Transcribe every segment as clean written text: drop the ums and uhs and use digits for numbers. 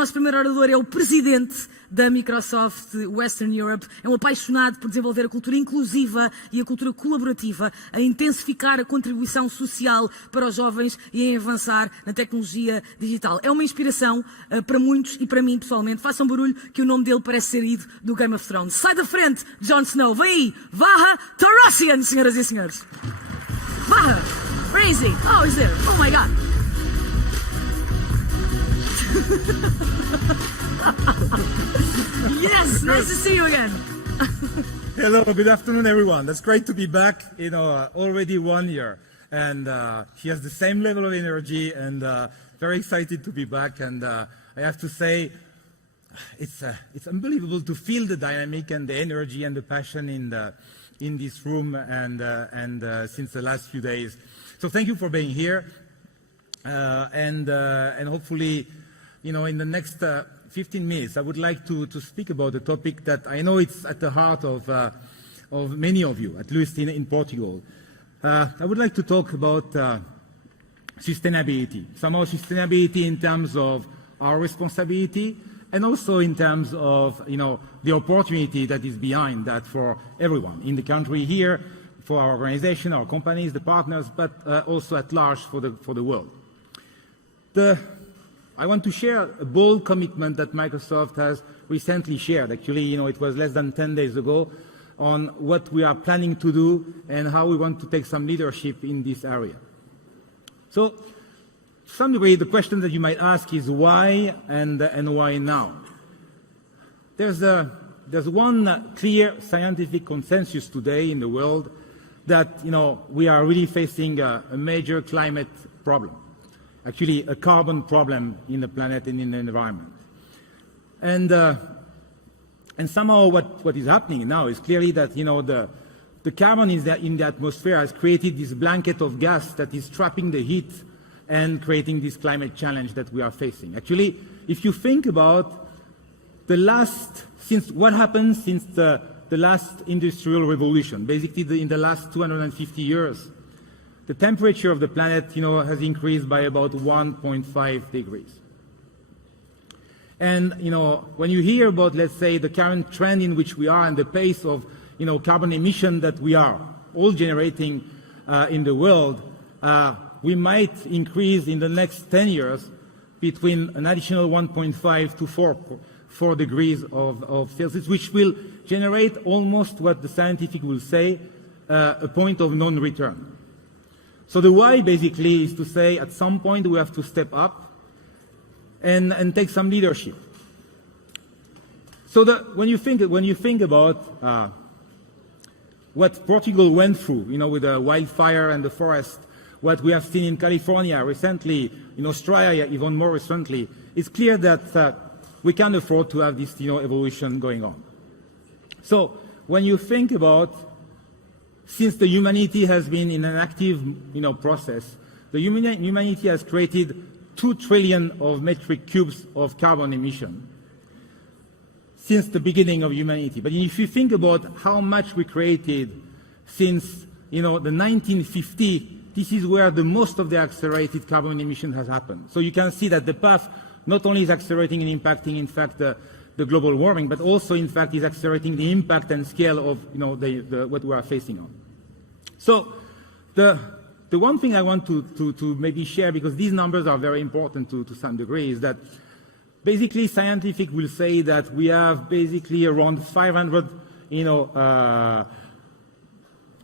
nosso primeiro orador é o presidente da Microsoft Western Europe, é um apaixonado por desenvolver a cultura inclusiva e a cultura colaborativa, a intensificar a contribuição social para os jovens e em avançar na tecnologia digital. É uma inspiração para muitos e para mim pessoalmente. Façam barulho que o nome dele parece ser ido do Game of Thrones. Sai da frente, Jon Snow. Vem aí, Vahe Torrosian, senhoras e senhores. Vahe, where is he? Oh, he's there. Oh my God. Yes, nice to see you again. Hello, good afternoon, everyone. That's great to be back. Already 1 year, and he has the same level of energy, and very excited to be back. And I have to say, it's unbelievable to feel the dynamic and the energy and the passion in this room and since the last few days. So thank you for being here, and hopefully, in the next 15 minutes, I would like to speak about a topic that I know it's at the heart of many of you, at least in Portugal. I would like to talk about sustainability, somehow sustainability in terms of our responsibility and also in terms of the opportunity that is behind that for everyone in the country here, for our organization, our companies, the partners, but also at large for the world. I want to share a bold commitment that Microsoft has recently shared. Actually, it was less than 10 days ago, on what we are planning to do and how we want to take some leadership in this area. So, to some degree, the question that you might ask is why and why now? There's one clear scientific consensus today in the world that we are really facing a major climate problem. Actually, a carbon problem in the planet and in the environment. And somehow what is happening now is clearly that, the carbon in the atmosphere has created this blanket of gas that is trapping the heat and creating this climate challenge that we are facing. Actually, if you think about what happened since the last industrial revolution, basically in the last 250 years, the temperature of the planet, has increased by about 1.5 degrees. And, when you hear about, let's say, the current trend in which we are and the pace of, carbon emission that we are all generating in the world, we might increase in the next 10 years between an additional 1.5 to 4 degrees of Celsius, which will generate almost what the scientific will say, a point of non-return. So the why basically is to say at some point we have to step up and take some leadership. So when you think about what Portugal went through, with the wildfire and the forest, what we have seen in California recently, in Australia even more recently, it's clear that we can't afford to have this evolution going on. So when you think about, since the humanity has been in an active process, the humanity has created 2 trillion of metric cubes of carbon emission since the beginning of humanity. But if you think about how much we created since the 1950, this is where the most of the accelerated carbon emission has happened. So you can see that the path not only is accelerating and impacting, in fact, the global warming, but also, in fact, is accelerating the impact and scale of what we are facing on. So the one thing I want to maybe share, because these numbers are very important to some degree, is that basically scientific will say that we have basically around 500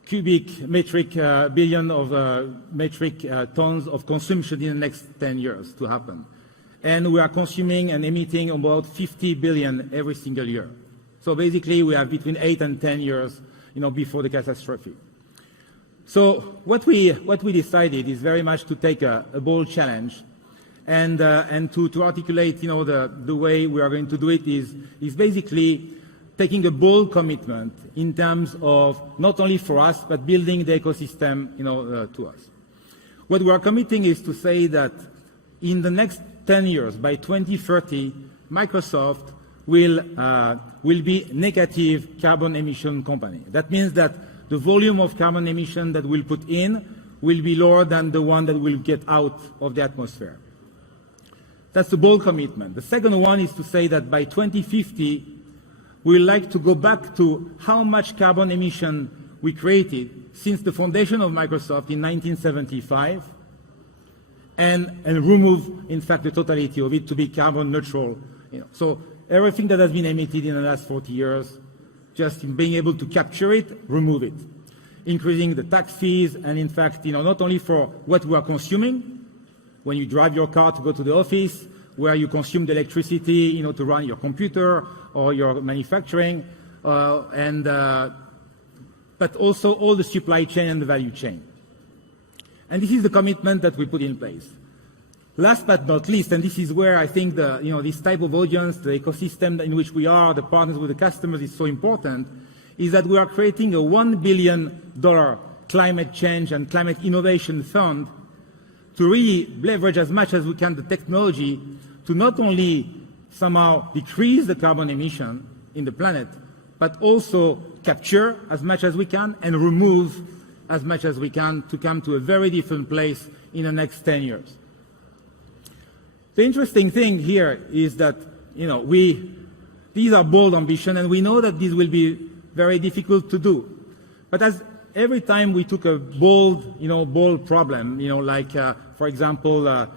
cubic metric billion of metric tons of consumption in the next 10 years to happen. And we are consuming and emitting about 50 billion every single year. So basically we have between 8 and 10 years before the catastrophe. So what we decided is very much to take a bold challenge and to articulate the way we are going to do it is basically taking a bold commitment in terms of not only for us but building the ecosystem to us. What we are committing is to say that in the next 10 years, by 2030, Microsoft will be negative carbon emission company. That means that the volume of carbon emission that we'll put in will be lower than the one that we'll get out of the atmosphere. That's a bold commitment. The second one is to say that by 2050, we would like to go back to how much carbon emission we created since the foundation of Microsoft in 1975, and remove, in fact, the totality of it to be carbon neutral. So everything that has been emitted in the last 40 years, just in being able to capture it, remove it, increasing the tax fees, and in fact, not only for what we are consuming, when you drive your car to go to the office, where you consume the electricity, to run your computer or your manufacturing, but also all the supply chain and the value chain. And this is the commitment that we put in place. Last but not least, and this is where I think this type of audience, the ecosystem in which we are, the partners with the customers is so important, is that we are creating a $1 billion climate change and climate innovation fund to really leverage as much as we can the technology to not only somehow decrease the carbon emission in the planet, but also capture as much as we can and remove as much as we can to come to a very different place in the next 10 years. The interesting thing here is that, these are bold ambitions, and we know that this will be very difficult to do. But as every time we took a bold problem, like, for example,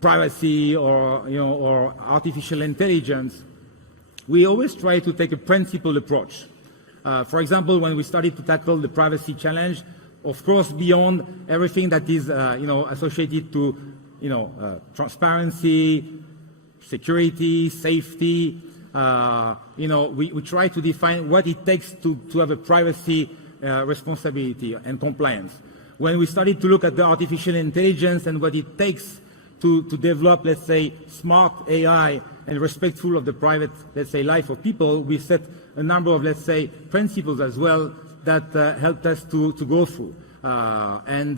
privacy or artificial intelligence, we always try to take a principled approach. For example, when we started to tackle the privacy challenge, of course, beyond everything that is, associated to, transparency, security, safety, we try to define what it takes to have a privacy responsibility and compliance. When we started to look at the artificial intelligence and what it takes to develop, let's say, smart AI and respectful of the private, let's say, life of people, we set a number of, let's say, principles as well that helped us to go through. And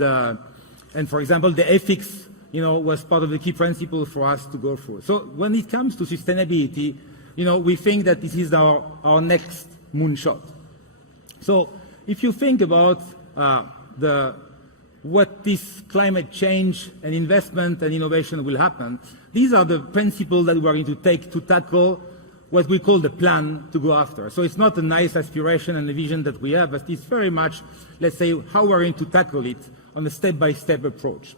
for example, the ethics, was part of the key principles for us to go through. So when it comes to sustainability, we think that this is our next moonshot. So if you think about what this climate change and investment and innovation will happen, these are the principles that we are going to take to tackle what we call the plan to go after. So it's not a nice aspiration and a vision that we have, but it's very much, let's say, how we're going to tackle it on a step-by-step approach.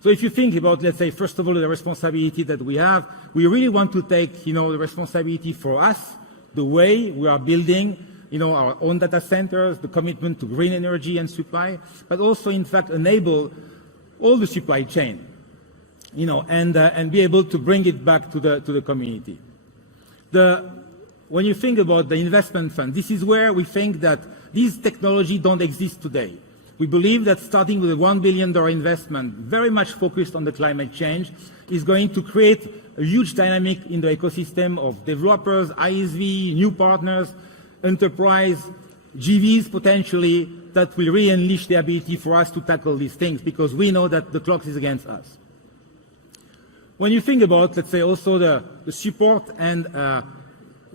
So if you think about, let's say, first of all, the responsibility that we have, we really want to take, the responsibility for us, the way we are building, our own data centers, the commitment to green energy and supply, but also, in fact, enable all the supply chain, and be able to bring it back to the community. When you think about the investment fund, this is where we think that these technologies don't exist today. We believe that starting with a $1 billion investment, very much focused on the climate change, is going to create a huge dynamic in the ecosystem of developers, ISV, new partners, enterprise, GVs potentially, that will really unleash the ability for us to tackle these things, because we know that the clock is against us. When you think about, let's say, also the support and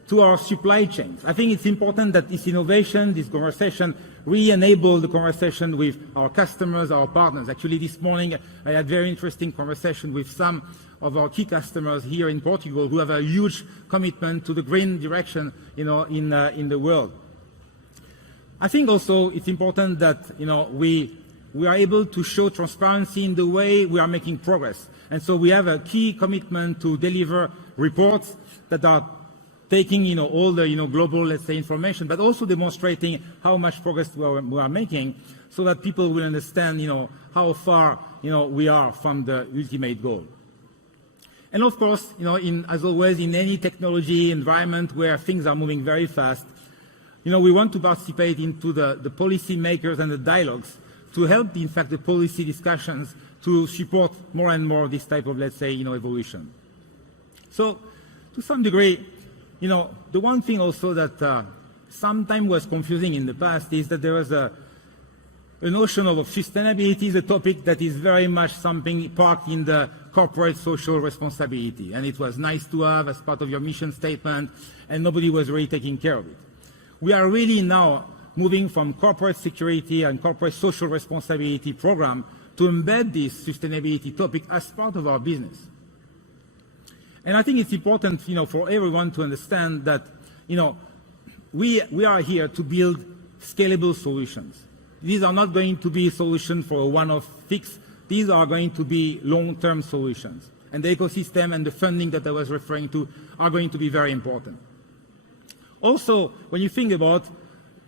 to our supply chains, I think it's important that this innovation, this conversation, really enable the conversation with our customers, our partners. Actually, this morning, I had very interesting conversation with some of our key customers here in Portugal who have a huge commitment to the green direction, in the world. I think also it's important that, we are able to show transparency in the way we are making progress. And so we have a key commitment to deliver reports that are taking, all the, global, let's say, information, but also demonstrating how much progress we are making, so that people will understand, how far, we are from the ultimate goal. And of course, as always, in any technology environment where things are moving very fast, we want to participate into the policy makers and the dialogues to help, in fact, the policy discussions to support more and more this type of, let's say, evolution. So, to some degree, the one thing also that sometimes was confusing in the past is that there was a notion of sustainability is a topic that is very much something parked in the corporate social responsibility. And it was nice to have as part of your mission statement, and nobody was really taking care of it. We are really now moving from corporate security and corporate social responsibility program to embed this sustainability topic as part of our business. And I think it's important, for everyone to understand that, we are here to build scalable solutions. These are not going to be solutions for a one-off fix. These are going to be long-term solutions. And the ecosystem and the funding that I was referring to are going to be very important. Also, when you think about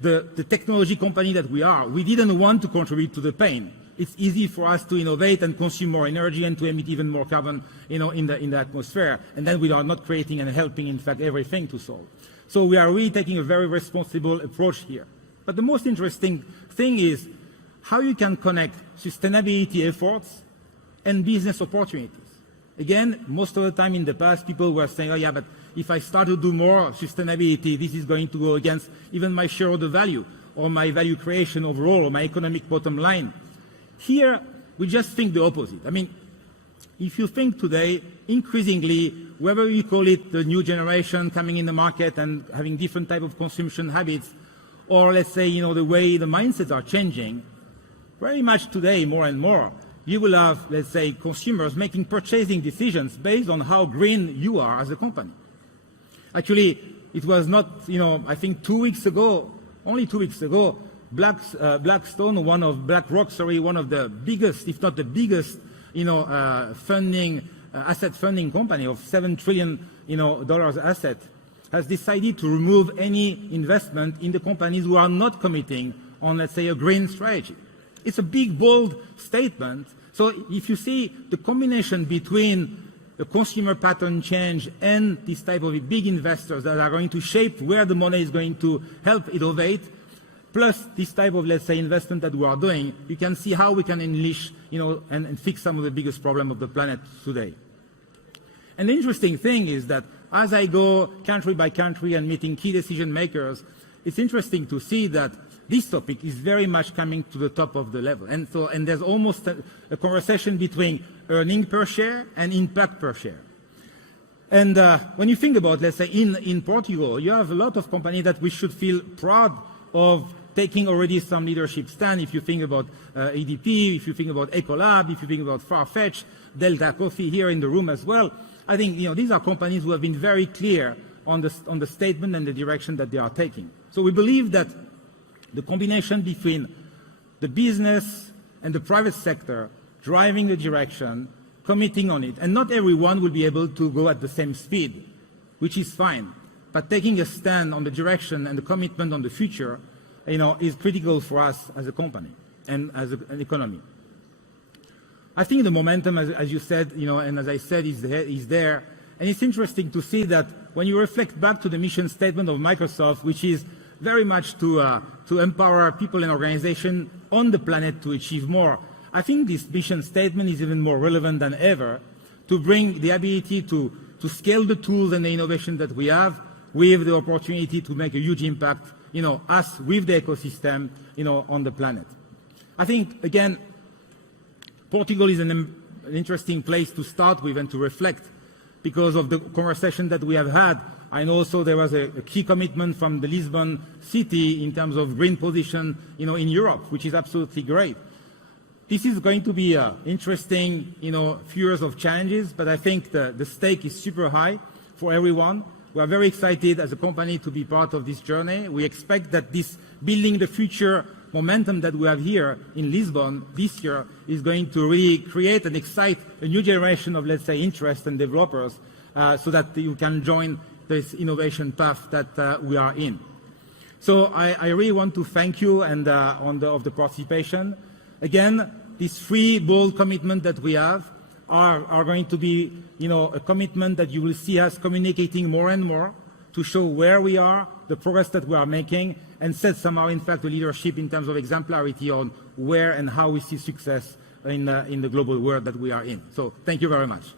the technology company that we are, we didn't want to contribute to the pain. It's easy for us to innovate and consume more energy and to emit even more carbon, in the atmosphere. And then we are not creating and helping, in fact, everything to solve. So we are really taking a very responsible approach here. But the most interesting thing is how you can connect sustainability efforts and business opportunities. Again, most of the time in the past, people were saying, oh yeah, but if I start to do more sustainability, this is going to go against even my shareholder value or my value creation overall or my economic bottom line. Here, we just think the opposite. I mean, if you think today, increasingly, whether you call it the new generation coming in the market and having different type of consumption habits, or let's say, the way the mindsets are changing, very much today, more and more, you will have, let's say, consumers making purchasing decisions based on how green you are as a company. Actually, it was not, I think only 2 weeks ago, Blackstone, one of the biggest, if not the biggest, asset funding company of $7 trillion, asset, has decided to remove any investment in the companies who are not committing on, let's say, a green strategy. It's a big, bold statement. So if you see the combination between the consumer pattern change and this type of big investors that are going to shape where the money is going to help innovate, plus this type of, let's say, investment that we are doing, you can see how we can unleash, and fix some of the biggest problems of the planet today. And the interesting thing is that as I go country by country and meeting key decision makers, it's interesting to see that this topic is very much coming to the top of the level. And there's almost a conversation between earning per share and impact per share. And when you think about, let's say, in Portugal, you have a lot of companies that we should feel proud of taking already some leadership stand. If you think about EDP, if you think about Ecolab, if you think about Farfetch, Delta Coffee here in the room as well, I think these are companies who have been very clear on the statement and the direction that they are taking. So we believe that the combination between the business and the private sector driving the direction, committing on it, and not everyone will be able to go at the same speed, which is fine. But taking a stand on the direction and the commitment on the future, is critical for us as a company and as an economy. I think the momentum, as you said, and as I said, is there. And it's interesting to see that when you reflect back to the mission statement of Microsoft, which is very much to empower people and organizations on the planet to achieve more, I think this mission statement is even more relevant than ever to bring the ability to scale the tools and the innovation that we have with the opportunity to make a huge impact, us with the ecosystem, on the planet. I think, again, Portugal is an interesting place to start with and to reflect because of the conversation that we have had. I know also there was a key commitment from the Lisbon city in terms of green position, in Europe, which is absolutely great. This is going to be an interesting, few years of challenges, but I think the stake is super high for everyone. We are very excited as a company to be part of this journey. We expect that this building the future momentum that we have here in Lisbon this year is going to really create and excite a new generation of, let's say, interest and developers so that you can join this innovation path that we are in. So I really want to thank you and of the participation. Again, these three bold commitments that we have are going to be, a commitment that you will see us communicating more and more to show where we are, the progress that we are making, and set somehow, in fact, the leadership in terms of exemplarity on where and how we see success in the global world that we are in. So thank you very much.